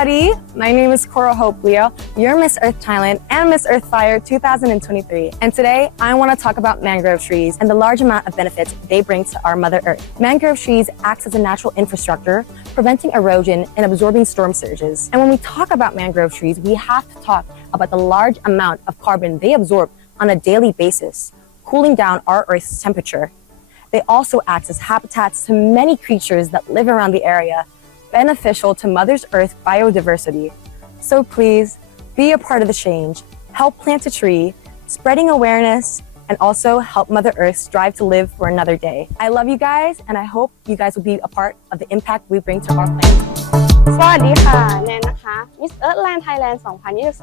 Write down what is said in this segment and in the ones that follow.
Howdy, my name is Cora Hope Leo. You're Miss Earth Thailand and Miss Earth Fire 2023. And today I want to talk about mangrove trees and the large amount of benefits they bring to our Mother Earth. Mangrove trees acts as a natural infrastructure, preventing erosion and absorbing storm surges. And when we talk about mangrove trees, we have to talk about the large amount of carbon they absorb on a daily basis, cooling down our Earth's temperature. They also act as habitats to many creatures that live around the area, beneficial to Mother's Earth biodiversity. So please be a part of the change, help plant a tree, spreading awareness, and also help Mother Earth strive to live for another day. I love you guys, and I hope you guys will be a part of the impact we bring to our planet. สวัสดีค่ะ แนนนะคะ Miss Earthland Thailand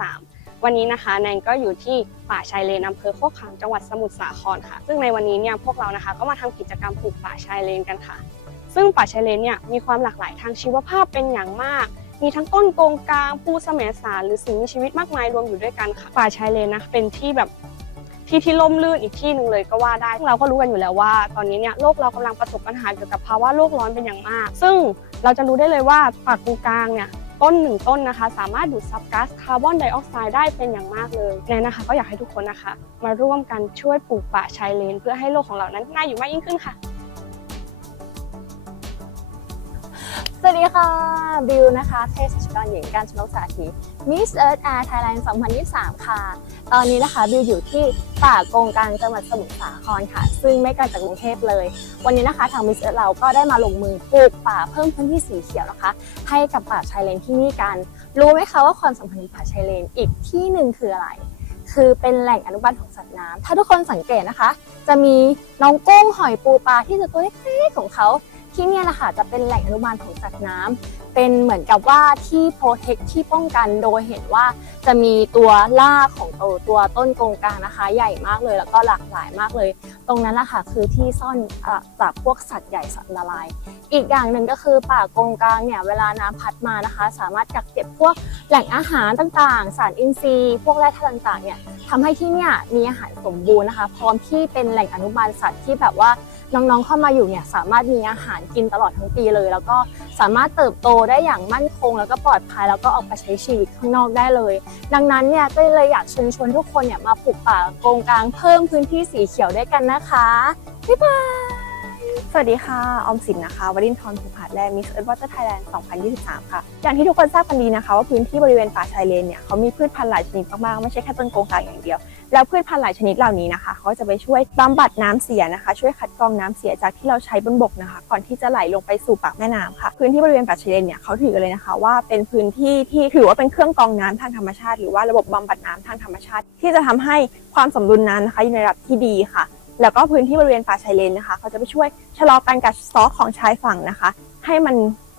2023 วันนี้นะคะแนนก็อยู่ที่ป่าชายเลนอำเภอโคกขามจังหวัดสมุทรสาครค่ะ ซึ่งในวันนี้เนี่ยพวกเรานะคะก็มาทำกิจกรรมปลูกป่าชายเลนกันค่ะ ซึ่งป่าชายเลนเนี่ยมีความหลากหลายทางชีวภาพเป็นอย่างมาก มีทั้งต้นโกงกลางปูแสมสารหรือสิ่งมีชีวิตมากมายรวมอยู่ด้วยกันค่ะป่าชายเลนนะเป็นที่แบบที่ที่ล่มลื่นอีกที่หนึ่งเลยก็ว่าได้เราก็รู้กันอยู่แล้วว่า ตอนนี้เนี่ยโลกเรากำลังประสบปัญหาเกี่ยวกับภาวะโลกร้อนเป็นอย่างมาก ซึ่งเราจะรู้ได้เลยว่าป่ากูกลางเนี่ยต้นหนึ่งต้นนะคะ สามารถดูดซับก๊าซคาร์บอนไดออกไซด์ได้เป็นอย่างมากเลยแนนนะคะ ก็อยากให้ทุกคนนะคะ มาร่วมกันช่วยปลูกป่าชายเลน เพื่อให้โลกของเรานั้นน่าอยู่มากยิ่งขึ้นค่ะ วัสดีค่ะ บิวนะคะเทศกรหญิงการชนกสาธิ Miss Earth Air Thailand 2023 ค่ะ ตอนนี้นะคะบิวอยู่ที่ป่าโกงกลางจังหวัดสมุทรสาครค่ะ ซึ่งไม่ไกลจากกรุงเทพเลย วันนี้นะคะทาง Miss Earth เราก็ได้มาลงมือปลูกป่าเพิ่มพื้นที่สีเขียวนะคะ ให้กับป่าชายเลนที่นี่กัน รู้ไหมคะว่าความสำคัญของป่าชายเลนอีกที่หนึ่งคืออะไรคือเป็นแหล่งอนุบาลของสัตว์น้ำถ้าทุกคนสังเกตนะคะ จะมีน้องกุ้งหอยปูปลาที่จะตัวเล็กๆของเขา ที่เนี่ยแหละค่ะจะเป็นแหล่งอนุบาลของสัตว์น้ำเป็นเหมือนกับว่าที่โปรเทคที่ป้องกันโดยเห็นว่าจะมีตัวล่ากของตัวตัวต้นกงกลางนะคะ ใหญ่มากเลยแล้วก็หลากหลายมากเลย ตรงนั้นแหละค่ะคือที่ซ่อนอจากพวกสัตว์ใหญ่สัตว์อันตราย อีกอย่างหนึ่งก็คือป่ากงกลางเนี่ยเวลาน้ำพัดมานะคะ สามารถกักเก็บพวกแหล่งอาหารต่างๆ สารอินทรีย์ พวกแร่ธาตุต่างๆเนี่ยทำให้ที่เนี่ยมีอาหารสมบูรณ์นะคะ พร้อมที่เป็นแหล่งอนุบาลสัตว์ที่แบบว่า น้องๆเข้ามาอยู่เนี่ยสามารถมีอาหารกินตลอดทั้งปีเลย แล้วก็สามารถเติบโตได้อย่างมั่นคง แล้วก็ปลอดภัยแล้วก็ออกไปใช้ชีวิตข้างนอกได้เลย ดังนั้นเนี่ยก็เลยอยากเชิญชวนทุกคนเนี่ยมาปลูกป่าโกงกลางเพิ่มพื้นที่สีเขียวด้วยกันนะคะบ๊ายบาย สวัสดีค่ะ ออมสินนะคะ วรินทร์ภูผาแดงมิสเอิร์ธวอเตอร์ไทยแลนด์ 2023 ค่ะ อย่างที่ทุกคนทราบกันดีนะคะ ว่าพื้นที่บริเวณป่าชายเลนเนี่ยเขามีพืชพันธุ์หลายชนิดมากๆ ไม่ใช่แค่ต้นโกงกางอย่างเดียว แล้วพืชพันธุ์หลายชนิดเหล่านี้นะคะเขาจะไปช่วยบำบัดน้ำเสียนะคะ ช่วยคัดกรองน้ำเสียจากที่เราใช้บนบกนะคะ ก่อนที่จะไหลลงไปสู่ปากแม่น้ำค่ะ พื้นที่บริเวณป่าชายเลนเนี่ยเขาถือกันเลยนะคะ ว่าเป็นพื้นที่ที่ถือว่าเป็นเครื่องกรองน้ำทางธรรมชาติ หรือว่าระบบบำบัดน้ำทางธรรมชาติ ที่จะทำให้ความสมดุลน้ำนะคะอยู่ในระดับที่ดีค่ะ แล้วก็พื้นที่บริเวณป่าชายเลนนะคะ เขาจะไปช่วยชะลอการกัดเซาะของชายฝั่งนะคะ ให้มัน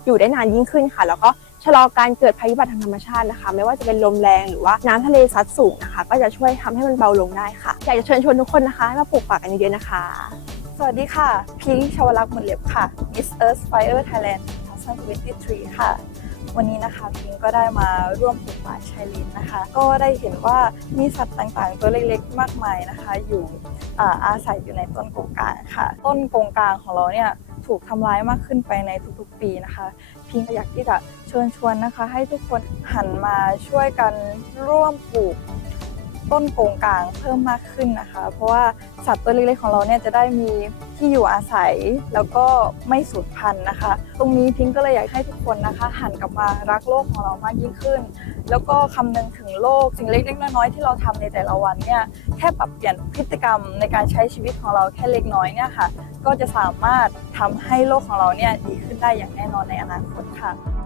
อยู่ได้นานยิ่งขึ้นค่ะ แล้วก็ชะลอการเกิดภัยพิบัติทางธรรมชาตินะคะ ไม่ว่าจะเป็นลมแรงหรือว่าน้ำทะเลซัดสูงนะคะ ก็จะช่วยทำให้มันเบาลงได้ค่ะ อยากจะเชิญชวนทุกคนนะคะให้มาปลูกป่ากันเยอะๆนะคะ สวัสดีค่ะพิงค์ชวลักษณ์มุนเล็บค่ะ Miss Earth Fire Thailand 2023 ค่ะ วันนี้นะคะพิงก็ได้มาร่วมปลูกป่าชายเลนนะคะ ก็ได้เห็นว่ามีสัตว์ต่างๆ ตัวเล็กๆ มากมายนะคะ อยู่อาอาศัยอยู่ในต้นกงกลางค่ะ ต้นกงกลางของเราเนี่ยถูกทำร้ายมากขึ้นไปในทุกๆ ปีนะคะ พิงก็อยากที่จะเชิญชวนนะคะ ให้ทุกคนหันมาช่วยกันร่วมปลูกต้นโกงกลางเพิ่มมากขึ้นนะคะ เพราะว่าสัตว์ตัวเล็กๆของเราเนี่ยจะได้มี ที่อยู่อาศัยแล้วก็ไม่สูญพันธุ์นะคะ ตรงนี้พิงก์ก็เลยอยากให้ทุกคนนะคะ หันกลับมารักโลกของเรามากยิ่งขึ้น แล้วก็คำนึงถึงโลกสิ่งเล็กๆน้อยๆที่เราทำในแต่ละวันเนี่ยแค่ปรับเปลี่ยนพฤติกรรมในการใช้ชีวิตของเราแค่เล็กน้อยเนี่ยค่ะ ก็จะสามารถทำให้โลกของเราเนี่ยดีขึ้นได้อย่างแน่นอนในอนาคตค่ะ